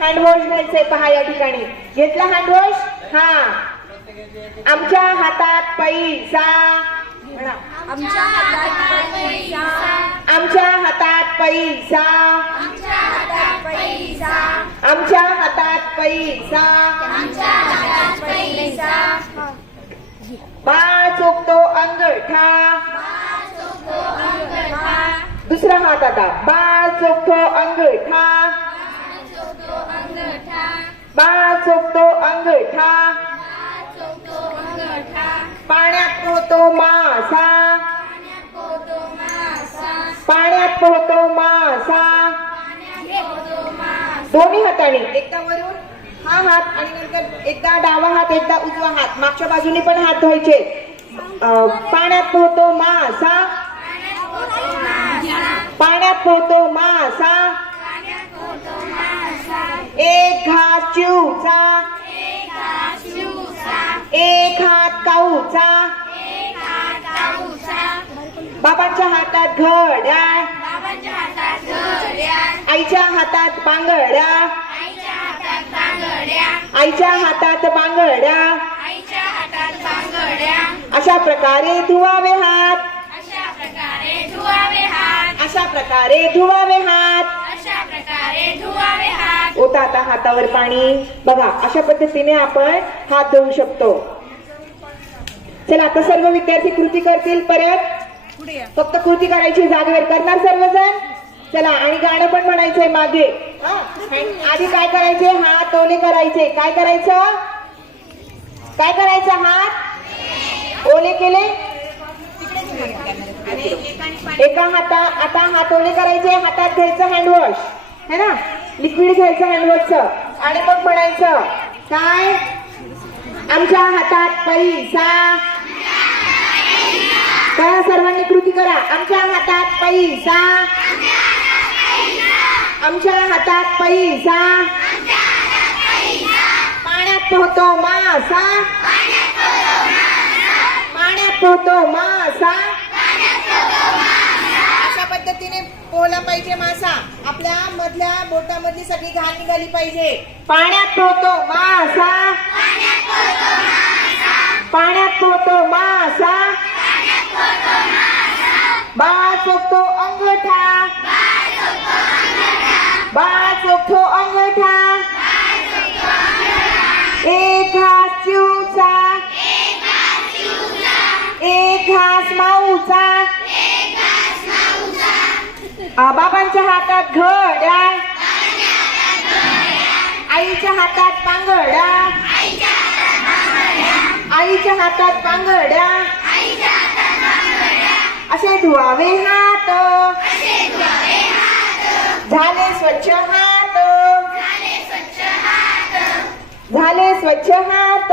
Handwash घ्यायचंय पहा या ठिकाणी. घेतला हँडवॉश. हा. आमच्या हातात पैसा. आमच्या हातात पैसा. आमच्या हातात पैसा. आमच्या हातात पैसा. आमच्या हातात पैसा. आमच्या हातात पैसा. बाळ चोखतो अंगठा. दुसरा हात आता. बाळ चोखतो अंगठा. बाळ चोखतो अंगठा. पाण्यात पोहतो मासा. पाण्यात पोहतो मासा. दोन्ही हाताने एकदा वरून हा हात आणि नंतर एकदा डावा हात एकदा उजवा हात. मागच्या बाजूने पण हात धुवायचे. पाण्यात पोहतो मासा. पाण्यात पोहतो मासा. एक हात चिवचा. एक हात काऊचा. बाबांच्या हातात घड्याळ. आईच्या हातात बांगड्या. आईच्या हातात बांगड्या. अशा प्रकारे धुवावे हात. अशा प्रकारे धुवावे हात. ओता आता हातावर पाणी. बघा अशा पद्धतीने आपण हात धुवू शकतो. चला आता सर्व विद्यार्थी कृती करतील. परत फक्त कृती करायची जागेवर करणार सर्वजण. चला आणि गाणं पण म्हणायचंय मागे. आधी काय करायचे हात ओले करायचे. काय करायचं. काय करायचं हात ओले केले. एका आता हात ओले करायचे. हातात घ्यायचं हँडवॉश है ना. लिक्विड घ्यायचं हँडवॉशचं आणि मग म्हणायचं काय. आमच्या हातात पैसा. करा सर्वांनी कृती करा. आमच्या हातात पैसा. आमच्या हातात पैसा. पाण्यात पोहतो मासा. पाण्यात पोहतो मासा. अशा पद्धतीने पोहला पाहिजे मासा. आपल्या मधल्या बोटामधली सगळी घाण निघाली पाहिजे. पाण्यात पोहतो मासा. पाण्यात पोहतो मासा. बाळ चोखतो अंगठा. बाळ चोखतो अंगठा. एक हात चिवचा. एक घास माऊचा. बाबांच्या हातात घड्याळ. आईच्या हातात बांगड्या. आईच्या हातात बांगड्या. असे धुवावे हात. झाले स्वच्छ हात. झाले स्वच्छ हात.